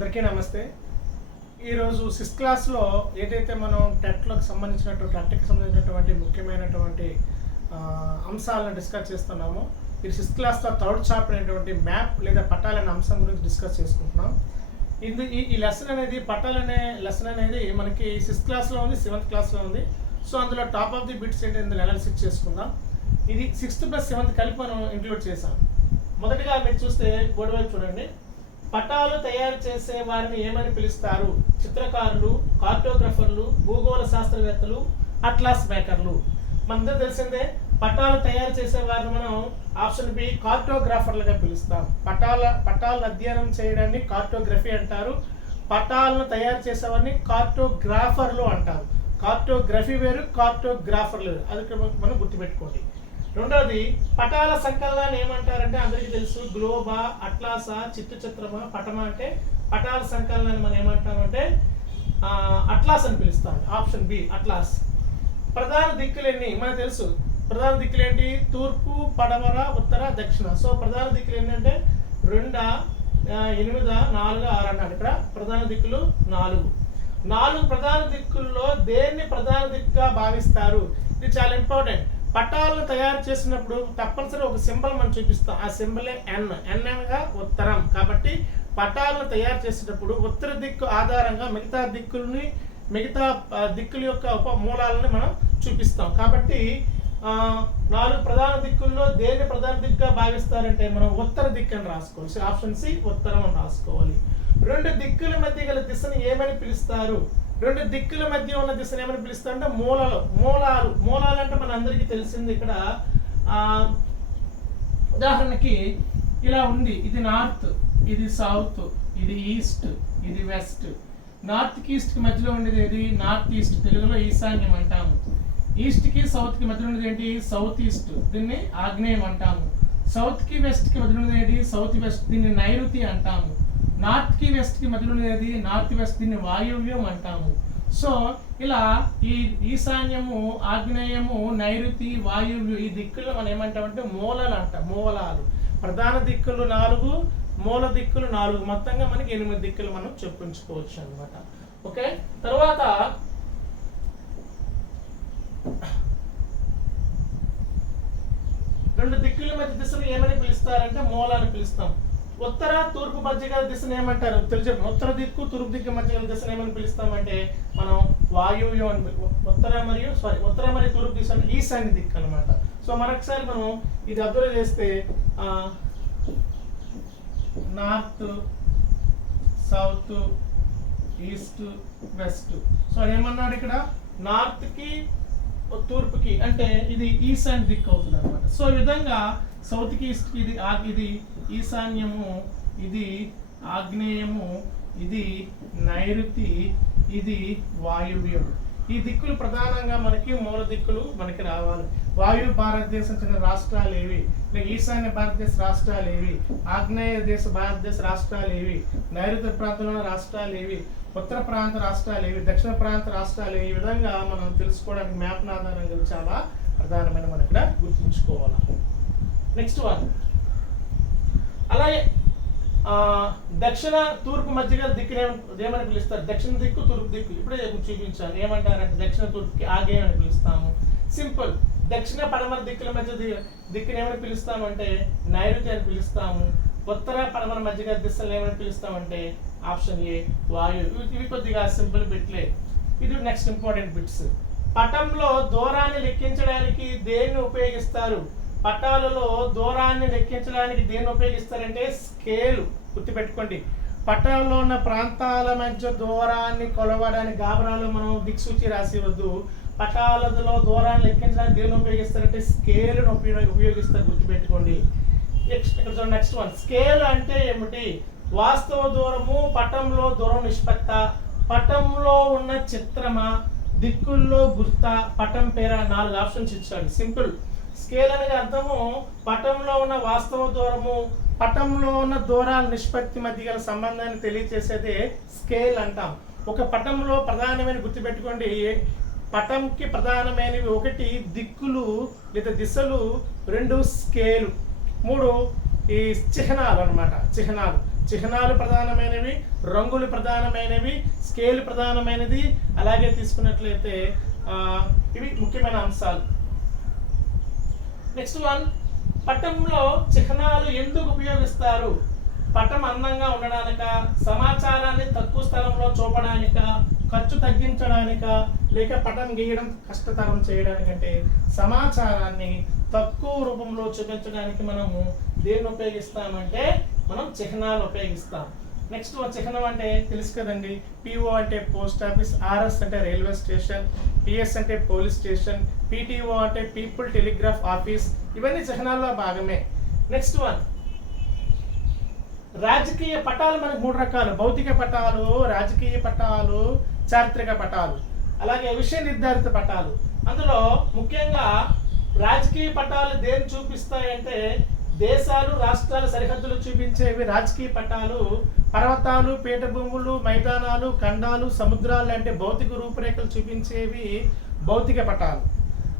అందరికీ నమస్తే. ఈరోజు సిక్స్త్ క్లాస్లో ఏదైతే మనం టెట్కి సంబంధించినటువంటి ముఖ్యమైనటువంటి అంశాలను డిస్కస్ చేస్తున్నామో, ఈ సిక్స్త్ క్లాస్లో థర్డ్ చాప్టర్ అయినటువంటి మ్యాప్ లేదా పట్టాలనే అంశం గురించి డిస్కస్ చేసుకుంటున్నాం. ఇది ఈ లెసన్ అనేది పట్టాలనే లెసన్ అనేది మనకి సిక్స్త్ క్లాస్లో ఉంది, సెవెంత్ క్లాస్లో ఉంది. సో అందులో టాప్ ఆఫ్ ది బిట్స్ ఏంటి ఇందులో అనాలిసిస్ చేసుకుందాం. ఇది 6th + 7th కలిపి మనం ఇంక్లూడ్ చేసాం. మొదటిగా మీరు చూస్తే బోర్డు వైపు చూడండి. పటాలు తయారు చేసే వారిని ఏమని పిలుస్తారు? చిత్రకారులు, కార్టోగ్రఫర్లు, భూగోళ శాస్త్రవేత్తలు, అట్లాస్ మేకర్లు. మనందరూ తెలిసిందే, పటాలు తయారు చేసే వారిని మనం ఆప్షన్ బి కార్టోగ్రాఫర్లుగా పిలుస్తాం. పటాలను అధ్యయనం చేయడాన్ని కార్టోగ్రఫీ అంటారు. పటాలను తయారు చేసేవారిని కార్టోగ్రాఫర్లు అంటారు. కార్టోగ్రఫీ వేరు, కార్టోగ్రాఫర్లు వేరు. అది మనం గుర్తుపెట్టుకోండి. రెండవది, పటాల సంకలనాన్ని ఏమంటారంటే అందరికీ తెలుసు, గ్లోబా, అట్లాసా, చిత్తు చిత్రమా, పటమా. అంటే పటాల సంకలనాన్ని మనం ఏమంటామంటే అట్లాస్ అని పిలుస్తాం. Option B atlas. ప్రధాన దిక్కులెన్ని మనకు తెలుసు. ప్రధాన దిక్కులు ఏంటి? తూర్పు, పడమర, ఉత్తర, దక్షిణ. సో ప్రధాన దిక్కులు ఏంటంటే 2, 8, 4, 6 అన్నాడు. ఇక్కడ ప్రధాన దిక్కులు 4 ప్రధాన దిక్కుల్లో దేన్ని ప్రధాన దిక్కుగా భావిస్తారు? ఇది చాలా ఇంపార్టెంట్. పటాలను తయారు చేసినప్పుడు తప్పనిసరి ఒక సింబల్ మనం చూపిస్తాం. ఆ సింబలే ఎన్. అనగా ఉత్తరం. కాబట్టి పటాలను తయారు చేసేటప్పుడు ఉత్తర దిక్కు ఆధారంగా మిగతా దిక్కుల యొక్క ఉపమూలాలను మనం చూపిస్తాం. కాబట్టి 4 ప్రధాన దిక్కుల్లో దేన్ని ప్రధాన దిక్కుగా భావిస్తారంటే మనం ఉత్తర దిక్కు అని రాసుకోవాలి. ఆప్షన్ సి ఉత్తరం అని రాసుకోవాలి. 2 దిక్కుల మధ్య గల దిశను ఏమని పిలుస్తారు? 2 దిక్కుల మధ్య ఉన్న దిశను ఏమని పిలుస్తారు అంటే మూలాలు అంటే మన అందరికీ తెలిసింది. ఇక్కడ ఉదాహరణకి ఇలా ఉంది. ఇది నార్త్, ఇది సౌత్, ఇది ఈస్ట్, ఇది వెస్ట్. నార్త్ కి ఈస్ట్ కి మధ్యలో ఉండేది ఏది? North east. తెలుగులో ఈశాన్యం అంటాము. ఈస్ట్ కి సౌత్ కి మధ్యలో ఉండేది ఏంటి? South east. దీన్ని ఆగ్నేయం అంటాము. సౌత్ కి వెస్ట్ కి మధ్యలో ఉండేది ఏంటి? South west. దీన్ని నైరుతి అంటాము. నార్త్ కి వెస్ట్ కి మధ్యలో ఉండేది నార్త్ వెస్ట్. దీన్ని వాయువ్యం అంటాము. సో ఇలా ఈ ఈశాన్యము, ఆగ్నేయము, నైరుతి, వాయువ్యం ఈ దిక్కులు మనం ఏమంటామంటే మూలలు అంటాం. మూలాలు. ప్రధాన దిక్కులు 4, మూల దిక్కులు 4. మొత్తంగా మనకి 8 దిక్కులు మనం చెప్పించుకోవచ్చు అనమాట. ఓకే. తర్వాత 2 దిక్కుల మధ్య దిశను ఏమని పిలుస్తారంటే మూలాన్ని పిలుస్తాం. ఉత్తర, తూర్పు మధ్య గల దిశను ఏమంటారు? తెలుసు. ఉత్తర దిక్కు, తూర్పు దిక్కు మధ్య గల దిశను ఏమని పిలుస్తామంటే మనం వాయువ్యం అని. ఉత్తర మరియు తూర్పు దిశ ఈశాన్య దిక్కు అనమాట. సో మరొకసారి మనం ఇది అబ్జర్వ్ చేస్తే north, south, east, west. So ఏమన్నాడు ఇక్కడ? నార్త్ కి, తూర్పుకి అంటే ఇది ఈశాన్య దిక్కు అవుతుంది అనమాట. సో ఈ విధంగా సౌత్ కి, ఈస్ట్ కి ఇది ఈశాన్యము, ఇది ఆగ్నేయము, ఇది నైరుతి, ఇది వాయువ్యం. ఈ దిక్కులు ప్రధానంగా మనకి మూల దిక్కులు మనకి రావాలి. వాయువ్య భారతదేశం చెందిన రాష్ట్రాలు ఏవి? ఈశాన్య భారతదేశ రాష్ట్రాలు ఏవి? ఆగ్నేయ భారతదేశ రాష్ట్రాలు ఏవి? నైరుతి ప్రాంతంలో రాష్ట్రాలు ఏవి? ఉత్తర ప్రాంత రాష్ట్రాలు ఏవి? దక్షిణ ప్రాంత రాష్ట్రాలు ఏవి? ఈ విధంగా మనం తెలుసుకోవడానికి మ్యాప్ను ఆధారంగా చాలా ప్రధానమైన మనం ఇక్కడ గుర్తుంచుకోవాలి. Next one. అలాగే దక్షిణ, తూర్పు మధ్యగా దిక్కు ఏమని పిలుస్తారు? దక్షిణ దిక్కు, తూర్పు దిక్కు ఇప్పుడే చూపించాను. ఏమంటారంటే దక్షిణ, తూర్పుకి ఆగ్నేయం అని పిలుస్తాము. సింపుల్. దక్షిణ, పడమర దిక్కుల మధ్య దిక్కుని ఏమని పిలుస్తామంటే నైరుతి అని పిలుస్తాము. ఉత్తర, పడమర మధ్యగా దిశలు ఏమని పిలుస్తామంటే ఆప్షన్ ఏ వాయు. ఇవి కొద్దిగా సింపుల్ బిట్లే. ఇది నెక్స్ట్ ఇంపార్టెంట్ బిట్స్. పటంలో దూరాన్ని లెక్కించడానికి దేన్ని ఉపయోగిస్తారు? పటాలలో దూరాన్ని లెక్కించడానికి దేన్ని ఉపయోగిస్తారంటే స్కేలు. గుర్తుపెట్టుకోండి. పటాలలో ఉన్న ప్రాంతాల మధ్య దూరాన్ని కొలవడానికి గాబరాలు మనం దిక్సూచి రాసివద్దు. పటాలలో దూరాన్ని లెక్కించడానికి దేన్ని ఉపయోగిస్తారంటే స్కేలును ఉపయోగిస్తారు. గుర్తుపెట్టుకోండి. Next one. స్కేల్ అంటే ఏమిటి? వాస్తవ దూరము, పటంలో దూరం నిష్పత్త, పటంలో ఉన్న చిత్రమా, దిక్కుల్లో గుర్త, పటం పేర. 4 ఆప్షన్స్ ఇచ్చాడు. సింపుల్. స్కేల్ అనేది అర్థము పటంలో ఉన్న వాస్తవ దూరము, పటంలో ఉన్న దూరాల నిష్పత్తి మధ్య గల సంబంధాన్ని తెలియచేసేదే స్కేల్ అంటాం. ఒక పటంలో ప్రధానమైన గుర్తుపెట్టుకోండి, పటంకి ప్రధానమైనవి 1 దిక్కులు లేదా దిశలు, 2 స్కేలు, 3 ఈ చిహ్నాలు అన్నమాట. చిహ్నాలు చిహ్నాలు ప్రధానమైనవి, రంగులు ప్రధానమైనవి, స్కేల్ ప్రధానమైనది. అలాగే తీసుకున్నట్లయితే ఇవి ముఖ్యమైన అంశాలు. నెక్స్ట్ వన్, పటంలో చిహ్నాలు ఎందుకు ఉపయోగిస్తారు? పటం అందంగా ఉండడానిక, సమాచారాన్ని తక్కువ స్థలంలో చూపడానిక, ఖర్చు తగ్గించడానిక, లేక పటం గీయడం కష్టతరం చేయడానికంటే సమాచారాన్ని తక్కువ రూపంలో చూపించడానికి మనము దేన్ని ఉపయోగిస్తామంటే మనం చిహ్నాలు ఉపయోగిస్తాం. నెక్స్ట్ చిహ్నం అంటే తెలుసు కదండి. పిఓ అంటే పోస్ట్ ఆఫీస్, ఆర్ఎస్ అంటే రైల్వే స్టేషన్, పిఎస్ అంటే పోలీస్ స్టేషన్, పిటిఓ అంటే పీపుల్ టెలిగ్రాఫ్ ఆఫీస్. ఇవన్నీ చిహ్నాల్లో భాగమే. నెక్స్ట్ వన్, రాజకీయ పటాలు మనకు 3 రకాలు: భౌతిక పటాలు, రాజకీయ పటాలు, చారిత్రక పటాలు, అలాగే విషయ నిర్ధారిత పటాలు. అందులో ముఖ్యంగా రాజకీయ పటాలు దేన్ని చూపిస్తాయంటే దేశాలు, రాష్ట్రాల సరిహద్దులు చూపించేవి రాజకీయ పటాలు. పర్వతాలు, పీఠభూములు, మైదానాలు, ఖండాలు, సముద్రాలు అంటే భౌతిక రూపురేఖలు చూపించేవి భౌతిక పటాలు.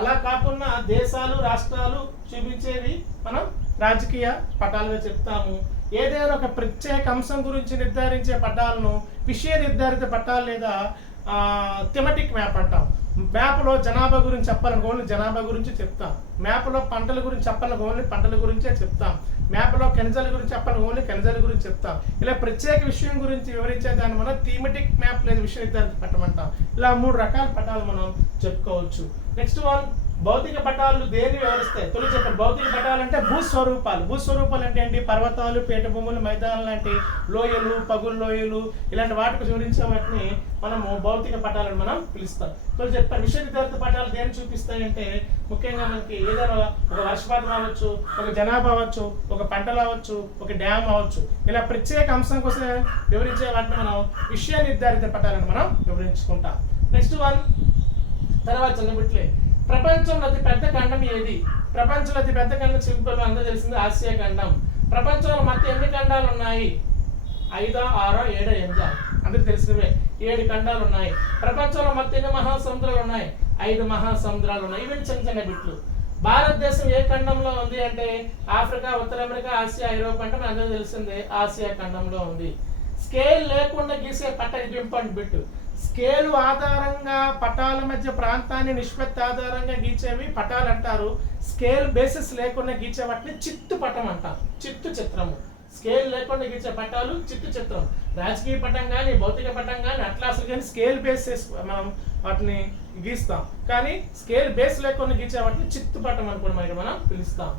అలా కాకుండా దేశాలు, రాష్ట్రాలు చూపించేవి మనం రాజకీయ పటాలుగా చెప్తాము. ఏదైనా ఒక ప్రత్యేక అంశం గురించి నిర్ధారించే పటాలను విషయ నిర్ధారిత పటాలు లేదా థెమటిక్ మ్యాప్ అంటాం. మ్యాప్లో జనాభా గురించి చెప్పాలని ఓన్లీ జనాభా గురించి చెప్తాం. మ్యాప్లో పంటల గురించి చెప్పాలని ఓన్లీ పంటల గురించే చెప్తాం. మ్యాప్లో ఖనిజాల గురించి చెప్పాలని ఓన్లీ ఖనిజాల గురించి చెప్తాం. ఇలా ప్రత్యేక విషయం గురించి వివరించే దాన్ని మనం థీమెటిక్ మ్యాప్ లేదా విషయ నిర్ధారిత పటం అంటాం. ఇలా 3 రకాల పటాలు మనం చెప్పుకోవచ్చు. నెక్స్ట్ వన్, భౌతిక పటాలు దేన్ని వివరిస్తాయి? తొలి చెప్పండి. భౌతిక పటాలు అంటే భూస్వరూపాలు. భూస్వరూపాలు అంటే ఏంటి? పర్వతాలు, పీఠభూములు, మైదానాలు లాంటి లోయలు, పగులు లోయలు, ఇలాంటి వాటికి వివరించే వాటిని మనము భౌతిక పటాలను మనం పిలుస్తాం. తొలి చెప్పండి. విషయ నిర్ధారిత పటాలు దేన్ని చూపిస్తాయంటే ముఖ్యంగా మనకి ఏదైనా ఒక వర్షపాతం అవ్వచ్చు, ఒక జనాభా అవ్వచ్చు, ఒక పంటలు అవ్వచ్చు, ఒక డ్యామ్ అవ్వచ్చు. ఇలా ప్రత్యేక అంశం కోసం వివరించే వాటిని మనం విషయ నిర్ధారిత పటాలను మనం వివరించుకుంటాం. నెక్స్ట్ వన్, తర్వాత చిన్నబిట్లే, ప్రపంచంలో అతి పెద్ద ఖండం ఏది? ప్రపంచంలో అతి పెద్ద ఖండం సింపుల్ అందరూ తెలిసింది ఆసియా ఖండం. ప్రపంచంలో మొత్తం ఎన్ని ఖండాలు ఉన్నాయి? 5, 6, 7, 8 అందరికి తెలిసినవే. 7 ఖండాలు ఉన్నాయి. ప్రపంచంలో మొత్తం ఎన్ని మహాసముద్రాలు ఉన్నాయి? 5 మహాసముద్రాలు ఉన్నాయి. ఇవన్నీ చిన్న చిన్న బిట్లు. భారతదేశం ఏ ఖండంలో ఉంది అంటే ఆఫ్రికా, ఉత్తర అమెరికా, ఆసియా, ఐరోపా అంటే అందరూ తెలిసిందే ఆసియా ఖండంలో ఉంది. స్కేల్ లేకుండా గీసే పట్ట ఇది ఇంపార్టెంట్ బిట్. స్కేలు ఆధారంగా పటాల మధ్య ప్రాంతాన్ని నిష్పత్తి ఆధారంగా గీచేవి పటాలు అంటారు. స్కేల్ బేసిస్ లేకుండా గీచే వాటిని చిత్తు పటం అంటారు. చిత్తు చిత్రము. స్కేల్ లేకుండా గీచే పటాలు చిత్తు చిత్రం. రాజకీయ పటం కానీ, భౌతిక పటం కానీ, అట్లాసులు కానీ స్కేల్ బేసిస్ మనం వాటిని గీస్తాం. కానీ స్కేల్ బేస్ లేకుండా గీచే వాటిని చిత్తు పటం అని కూడా మనం పిలుస్తాం.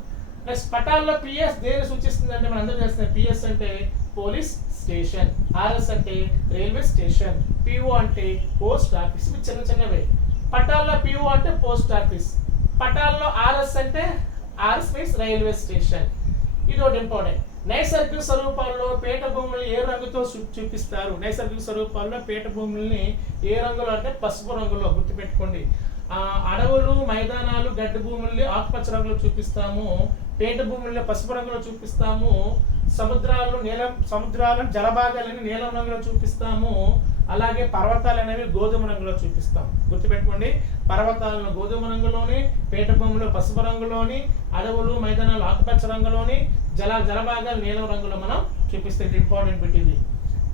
నెక్స్ట్ పటాల్లో పిఎస్ దేని సూచిస్తుంది అంటే మనం అందరూ చేస్తున్నాం. పిఎస్ అంటే పోలీస్ స్టేషన్, ఆర్ఎస్ అంటే రైల్వే స్టేషన్, పిఓ అంటే పోస్ట్ ఆఫీస్. ఇవి చిన్న చిన్నవే. పటాల్లో పిఓ అంటే పోస్ట్ ఆఫీస్, పటాల్లో ఆర్ఎస్ అంటే ఆర్ఎస్ మీన్స్ రైల్వే స్టేషన్. ఇది ఒకటి ఇంపార్టెంట్. నైసర్గిక స్వరూపాల్లో పీఠభూములు ఏ రంగుతో చూపిస్తారు? నైసర్గిక స్వరూపాల్లో పీఠభూముల్ని ఏ రంగులో అంటే పసుపు రంగులో గుర్తుపెట్టుకోండి. అడవులు, మైదానాలు, గడ్డి భూముల్ని ఆకుపచ్చ రంగులో చూపిస్తాము. పేట భూముల్ని పసుపు రంగులో చూపిస్తాము. సముద్రాలను జలభాగాలని నీలం రంగులో చూపిస్తాము. అలాగే పర్వతాలు అనేవి గోధుమ రంగులో చూపిస్తాం. గుర్తుపెట్టుకోండి, పర్వతాలను గోధుమ రంగులోని, పేట భూములు పసుపు రంగులోని, అడవులు, మైదానాలు ఆకుపచ్చ రంగులోని, జలభాగాలు నీలం రంగులో మనం చూపిస్తే ఇంపార్టెంట్ బిట్ ఇది.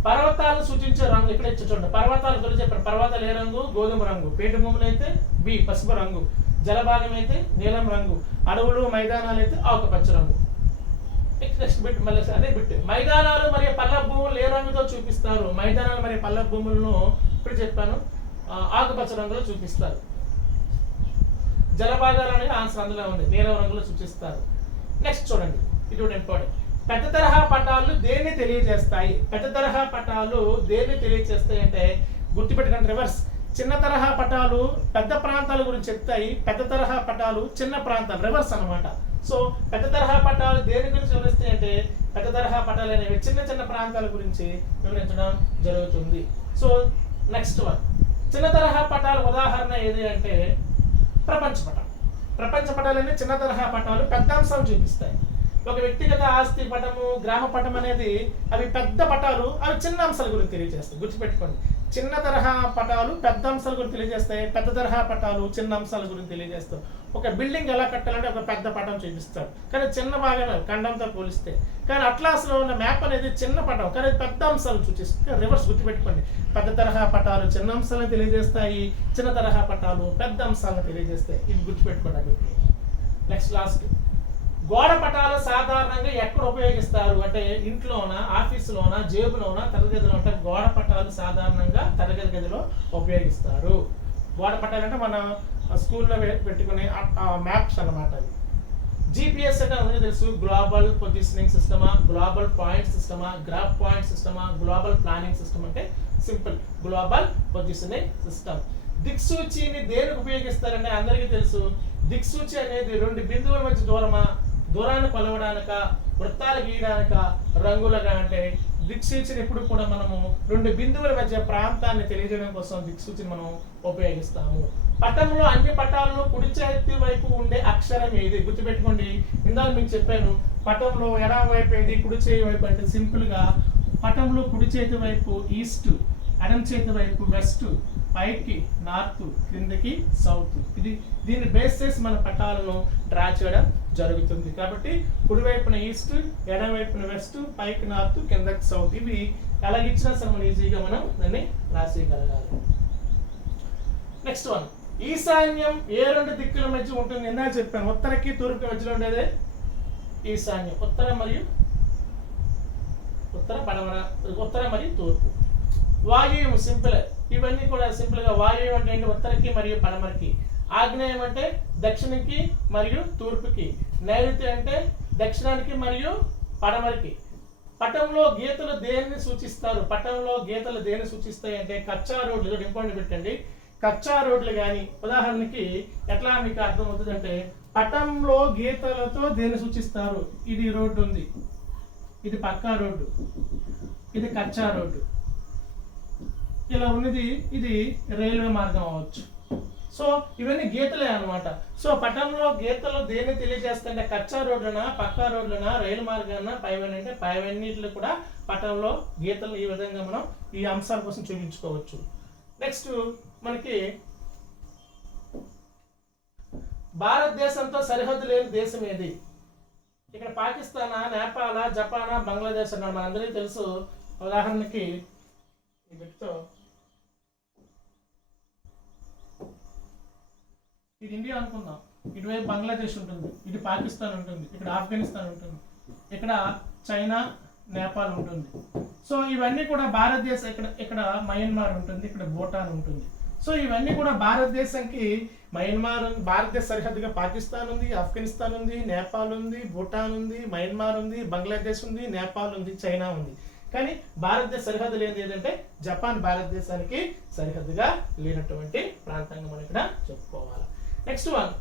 పర్వతాలు సూచించే రంగు ఇక్కడ చూడండి. పర్వతాలు తొలి చెప్పారు. పర్వతాలు ఏ రంగు? గోధుమ రంగు. పేట భూములు అయితే బి పసుపు రంగు, జలభాగం అయితే నీలం రంగు, అడవులు, మైదానాలు అయితే ఆకుపచ్చ రంగు. నెక్స్ట్ బిట్ మళ్ళీ అదే బిట్. మైదానాలు మరియు పల్ల భూములు ఏ రంగుతో చూపిస్తారు? మైదానాలు మరియు పల్ల భూములను ఇప్పుడు చెప్పాను ఆకుపచ్చ రంగులో చూపిస్తారు. జలభాగాలు అనేది ఆన్సర్ అందులో ఉంది, నీలం రంగులో సూచిస్తారు. నెక్స్ట్ చూడండి, ఇది కూడా ఇంపార్టెంట్. పెద్ద తరహా పటాలు దేన్ని తెలియజేస్తాయి? పెద్ద తరహా పటాలు దేన్ని తెలియజేస్తాయి అంటే గుర్తుపెట్టుకోండి, రివర్స్. చిన్న తరహా పటాలు పెద్ద ప్రాంతాల గురించి చెప్తాయి, పెద్ద తరహా పటాలు చిన్న ప్రాంతాలు, రివర్స్ అన్నమాట. సో పెద్ద తరహా పటాలు దేని గురించి వివరిస్తాయి అంటే పెద్ద తరహా పటాలు అనేవి చిన్న చిన్న ప్రాంతాల గురించి వివరించడం జరుగుతుంది. సో నెక్స్ట్ వన్, చిన్న తరహా పటాల ఉదాహరణ ఏది అంటే ప్రపంచ పటం. ప్రపంచ పటాలు అనేవి చిన్న తరహా పటాలు పెద్ద అంశాలు చూపిస్తాయి. ఒక వ్యక్తిగత ఆస్తి పటము, గ్రామ పటం అనేది అవి పెద్ద పటాలు, అవి చిన్న అంశాల గురించి తెలియజేస్తాయి. గుర్తుపెట్టుకోండి, చిన్న తరహా పటాలు పెద్ద అంశాల గురించి తెలియజేస్తాయి, పెద్ద తరహా పటాలు చిన్న అంశాల గురించి తెలియజేస్తాయి. ఒక బిల్డింగ్ ఎలా కట్టాలంటే ఒక పెద్ద పటం చూపిస్తాడు, కానీ చిన్న భాగమే ఖండంతో పోలిస్తే. కానీ అట్లాస్లో ఉన్న మ్యాప్ అనేది చిన్న పటం, కానీ పెద్ద అంశాలను సూచిస్తుంది. రివర్స్ గుర్తుపెట్టుకోండి, పెద్ద తరహా పటాలు చిన్న అంశాలను తెలియజేస్తాయి, చిన్న తరహా పటాలు పెద్ద అంశాలను తెలియజేస్తాయి. ఇది గుర్తుపెట్టుకోండి. నెక్స్ట్ లాస్ట్, గోడ పటాలు సాధారణంగా ఎక్కడ ఉపయోగిస్తారు అంటే ఇంట్లోనా, ఆఫీసులోనా, జేబులోనా, తరగతిలో అంటే గోడ పటాలు సాధారణంగా తరగతి గదిలో ఉపయోగిస్తారు. గోడ పటాలు అంటే మన స్కూల్లో పెట్టుకునే మ్యాప్స్ అన్నమాట. అవి జిపిఎస్ అంటే అందరికీ తెలుసు, గ్లోబల్ పొజిషనింగ్ సిస్టమా, గ్లోబల్ పాయింట్ సిస్టమా, గ్రాఫ్ పాయింట్ సిస్టమా, గ్లోబల్ ప్లానింగ్ సిస్టమ్ అంటే సింపుల్ గ్లోబల్ పొజిషనింగ్ సిస్టమ్. దిక్సూచిని దేనికి ఉపయోగిస్తారంటే అందరికీ తెలుసు, దిక్సూచి అనేది రెండు బిందువుల మధ్య దూరాన్ని కొలవడానిక, వృత్తాలు గీయడానిక, రంగులుగా అంటే దిక్సూచిని ఎప్పుడు కూడా మనము రెండు బిందువుల మధ్య ప్రాంతాన్ని తెలియజేయడం కోసం దిక్సూచిని మనం ఉపయోగిస్తాము. పటంలో అన్ని పటాల్లో కుడి చేతి వైపు ఉండే అక్షరం ఏది? గుర్తుపెట్టుకోండి, ఇందాక మీకు చెప్పాను, పటంలో ఎడమ వైపు ఏది, కుడి చేతి వైపు అంటే సింపుల్ గా పటంలో కుడి చేతి వైపు ఈస్ట్, ఎడమ చేతి వైపు వెస్ట్, పైకి నార్త్, క్రిందకి సౌత్. దీన్ని బేస్ చేసి మన పటాలను డ్రా చేయడం జరుగుతుంది. కాబట్టి కుడి వైపున ఈస్ట్, ఎడమ వైపున వెస్ట్, పైకి నార్త్, కిందకి సౌత్. ఇవి ఎలా ఇచ్చినా సరే మనం ఈజీగా మనం దాన్ని రాసేయగలగాలి. నెక్స్ట్ వన్, ఈశాన్యం ఏ రెండు దిక్కుల మధ్య ఉంటుంది? ఇందాక చెప్పాను, ఉత్తరకి తూర్పుకి మధ్యలో ఉండేదే ఈశాన్యం. ఉత్తర మరియు తూర్పు. వాయువ్యం సింపుల్, ఇవన్నీ కూడా సింపుల్ గా. వాయువ్యం అంటే ఏంటి? ఉత్తరకి మరియు పడమరకి. ఆగ్నేయం అంటే దక్షిణకి మరియు తూర్పుకి. నైరుతి అంటే దక్షిణానికి మరియు పడమరకి. పటంలో గీతలు దేన్ని సూచిస్తారు? పటంలో గీతలు దేన్ని సూచిస్తాయి అంటే కచ్చా రోడ్లు. ఇంపార్టెంట్ పెట్టండి, కచ్చా రోడ్లు కానీ. ఉదాహరణకి ఎట్లా మీకు అర్థం అవుతుంది అంటే, పటంలో గీతలతో దేన్ని సూచిస్తారు? ఇది రోడ్డు ఉంది, ఇది పక్కా రోడ్డు, ఇది కచ్చా రోడ్డు, ఇలా ఉన్నది ఇది రైల్వే మార్గం అవ్వచ్చు. సో ఇవన్నీ గీతలే అనమాట. సో పటంలో గీతలు దేన్ని తెలియజేస్తాయంటే కచ్చా రోడ్లనా, పక్కా రోడ్లనా, రైలు మార్గాన, పైవన్నీ అంటే పైవన్నిటిలో కూడా పటంలో గీతలు ఈ విధంగా మనం ఈ అంశాల కోసం చూపించుకోవచ్చు. నెక్స్ట్ మనకి భారతదేశంతో సరిహద్దు లేని దేశం ఏది? ఇక్కడ పాకిస్తానా, నేపాలా, జపానా, బంగ్లాదేశ్ అన్నాడు, మనందరికీ తెలుసు. ఉదాహరణకి ఈ బిట్తో ఇది ఇండియా అనుకుందాం, ఇటువైపు బంగ్లాదేశ్ ఉంటుంది, ఇటు పాకిస్తాన్ ఉంటుంది, ఇక్కడ ఆఫ్ఘనిస్తాన్ ఉంటుంది, ఇక్కడ చైనా, నేపాల్ ఉంటుంది. సో ఇవన్నీ కూడా భారతదేశం. ఇక్కడ మయన్మార్ ఉంటుంది, ఇక్కడ భూటాన్ ఉంటుంది. సో ఇవన్నీ కూడా భారతదేశానికి మయన్మార్, భారతదేశ సరిహద్దుగా పాకిస్తాన్ ఉంది, ఆఫ్ఘనిస్తాన్ ఉంది, నేపాల్ ఉంది, భూటాన్ ఉంది, మయన్మార్ ఉంది, బంగ్లాదేశ్ ఉంది, నేపాల్ ఉంది, చైనా ఉంది. కానీ భారతదేశ సరిహద్దు లేనిది ఏంటంటే జపాన్ భారతదేశానికి సరిహద్దుగా లేనటువంటి ప్రాంతంగా మనం ఇక్కడ చెప్పుకోవాలి. Next one,